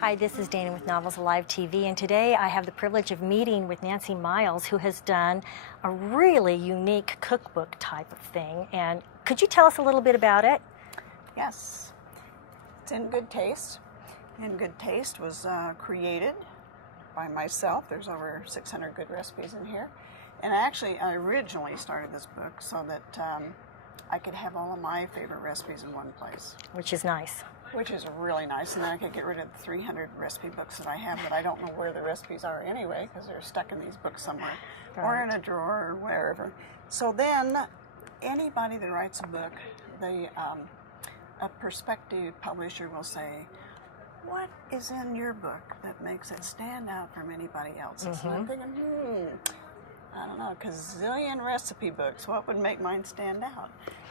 Hi, this is Dayna with Novels Alive TV, and today I have the privilege of meeting with Nancy Miles, who has done a really unique cookbook type of thing. And could you tell us a little bit about it? Yes, it's In Good Taste. In Good Taste was created by myself. There's over 600 good recipes in here. And I originally started this book so that I could have all of my favorite recipes in one place. Which is nice. Which is really nice, and then I could get rid of the 300 recipe books that I have that I don't know where the recipes are anyway, because they're stuck in these books somewhere, right, or in a drawer or wherever. So then, anybody that writes a book, a prospective publisher will say, "What is in your book that makes it stand out from anybody else's?" And I'm thinking, I don't know, gazillion recipe books. What would make mine stand out?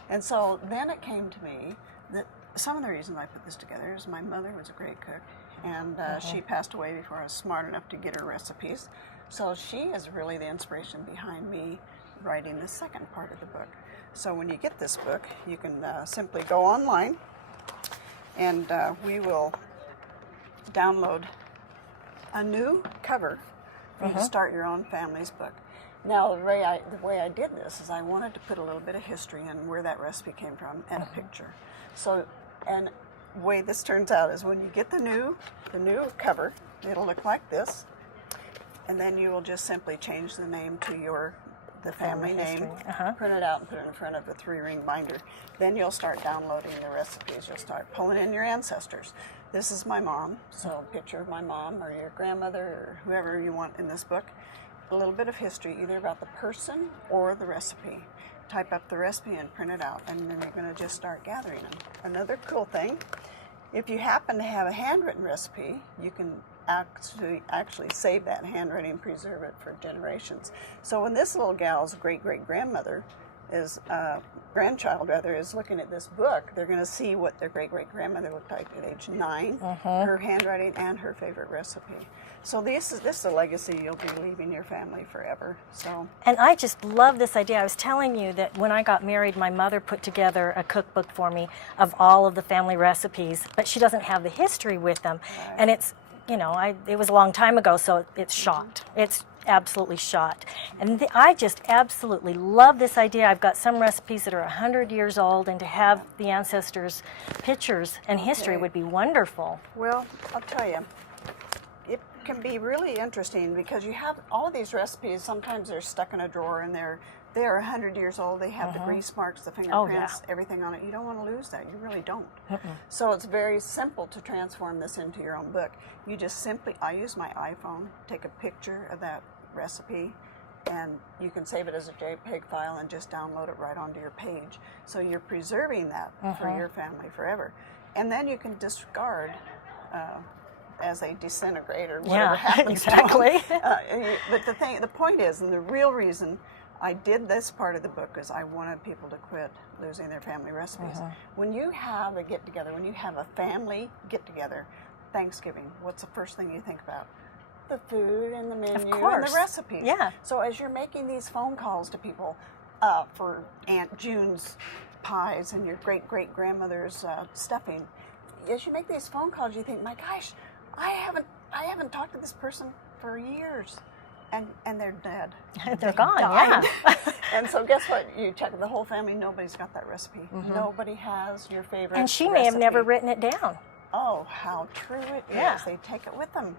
And so then it came to me that some of the reasons I put this together is my mother was a great cook, and she passed away before I was smart enough to get her recipes. So she is really the inspiration behind me writing the second part of the book. So when you get this book, you can simply go online, and we will download a new cover for you to start your own family's book. Now, the way I did this is I wanted to put a little bit of history in where that recipe came from and a picture. So, and the way this turns out is when you get the new cover, it'll look like this, and then you will just simply change the name to the family name, print it out and put it in front of a 3-ring binder. Then you'll start downloading the recipes. You'll start pulling in your ancestors. This is my mom, so a picture of my mom or your grandmother or whoever you want in this book. A little bit of history, either about the person or the recipe. Type up the recipe and print it out, and then you're going to just start gathering them. Another cool thing, if you happen to have a handwritten recipe, you can actually save that handwriting and preserve it for generations. So when this little gal's great-great-grandmother grandchild is looking at this book, they're going to see what their great-great-grandmother looked like at age 9, her handwriting, and her favorite recipe. So this is a legacy you'll be leaving your family forever. So. And I just love this idea. I was telling you that when I got married, my mother put together a cookbook for me of all of the family recipes, but she doesn't have the history with them. Right. And it's, it was a long time ago, so it's shot. It's absolutely shot. And I just absolutely love this idea. I've got some recipes that are 100 years old, and to have the ancestors' pictures and history would be wonderful. Well, I'll tell you, it can be really interesting because you have all of these recipes. Sometimes they're stuck in a drawer and they're 100 years old. They have the grease marks, the fingerprints, everything on it. You don't want to lose that. You really don't. So it's very simple to transform this into your own book. You just simply, I use my iPhone, take a picture of that recipe, and you can save it as a JPEG file and just download it right onto your page. So you're preserving that for your family forever. And then you can discard as they disintegrate or whatever happens to them. But the point is, and the real reason I did this part of the book is I wanted people to quit losing their family recipes. When you have a get-together, when you have a family get-together, Thanksgiving, what's the first thing you think about? The food and the menu and the recipes. Yeah. So as you're making these phone calls to people for Aunt June's pies and your great-great-grandmother's stuffing, as you make these phone calls, you think, my gosh, I haven't talked to this person for years, and they're dead. They're gone, yeah. And so guess what? You check the whole family, nobody's got that recipe. Nobody has your favorite And she may have never written it down. Oh, how true it is. They take it with them.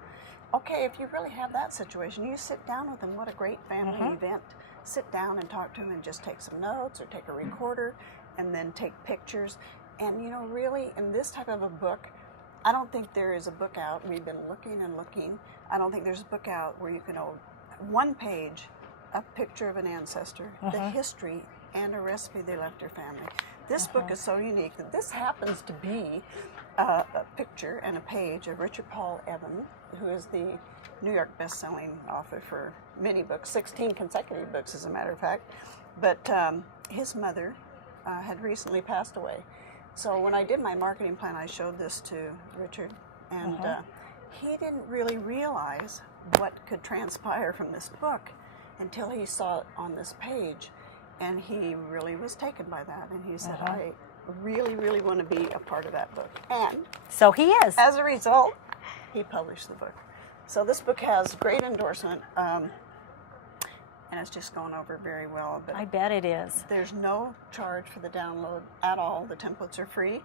Okay, if you really have that situation, you sit down with them. What a great family event. Sit down and talk to them and just take some notes or take a recorder and then take pictures. And, really, in this type of a book, I don't think there is a book out. We've been looking and looking. I don't think there's a book out where you can hold one page, a picture of an ancestor, the history, and a recipe they left their family. This book is so unique that this happens to be a picture and a page of Richard Paul Evans, who is the New York best-selling author for many books, 16 consecutive books as a matter of fact. But his mother had recently passed away. So when I did my marketing plan, I showed this to Richard, and he didn't really realize what could transpire from this book until he saw it on this page. And he really was taken by that. And he said, I really, really want to be a part of that book. And So he is. as a result, he published the book. So this book has great endorsement, and it's just going over very well. But I bet it is. there's no charge for the download at all. The templates are free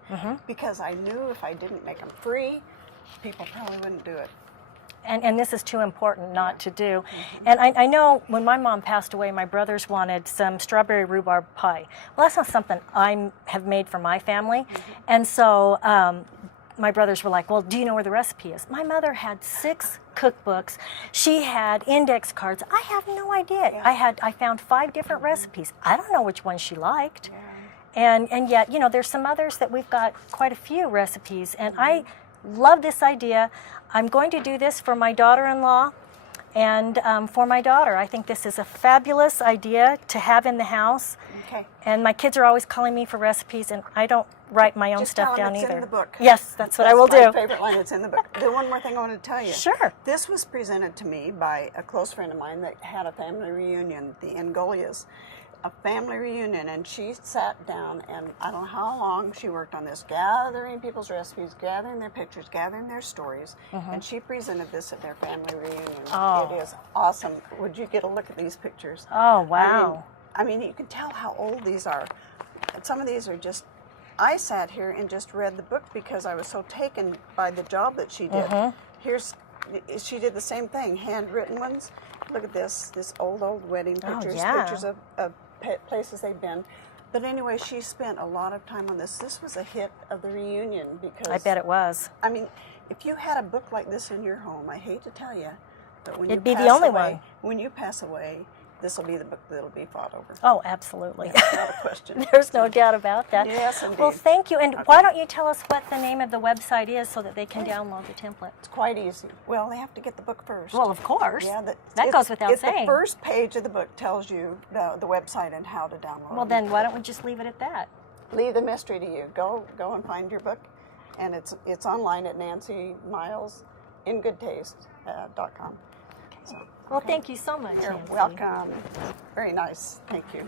because I knew if I didn't make them free, people probably wouldn't do it. And this is too important not to do. And I know when my mom passed away, my brothers wanted some strawberry rhubarb pie. Well, that's not something I have made for my family. And so my brothers were like, well, do you know where the recipe is? My mother had 6 cookbooks. She had index cards. I have no idea. Yeah. I found 5 different recipes. I don't know which one she liked. And yet, you know, there's some others that we've got quite a few recipes. And I love this idea. I'm going to do this for my daughter-in-law and for my daughter. I think this is a fabulous idea to have in the house. Okay. And my kids are always calling me for recipes, and I don't write my own Just stuff tell them down it's either. in the book. Yes, that's what I will my do. favorite line. It's in the book. The one more thing I want to tell you. Sure. This was presented to me by a close friend of mine that had a family reunion, the Angolias, a family reunion, and she sat down, and I don't know how long she worked on this, gathering people's recipes, gathering their pictures, gathering their stories, and she presented this at their family reunion. Oh. It is awesome. Would you get a look at these pictures? Oh, wow. I mean, you can tell how old these are. And some of these are just, I sat here and just read the book because I was so taken by the job that she did. She did the same thing, handwritten ones. Look at this old wedding pictures, yeah. pictures of places they've been. But anyway, she spent a lot of time on this. This was a hit of the reunion because... I bet it was. I mean, if you had a book like this in your home, I hate to tell you, but when It'd you be the pass only away, one. when you pass away, this will be the book that'll be fought over. Oh, absolutely. Not a question. There's no doubt about that. Yes, indeed. Well, thank you. And why don't you tell us what the name of the website is so that they can download the template? It's quite easy. Well, they have to get the book first. Well, of course. Yeah, that goes without saying. The first page of the book tells you the website and how to download Well, it. then why don't we just leave it at that? Leave the mystery to you. Go and find your book, and it's online at NancyMilesInGoodTaste.com. So, Well, thank you so much, you're Nancy. welcome. Very nice. Thank you.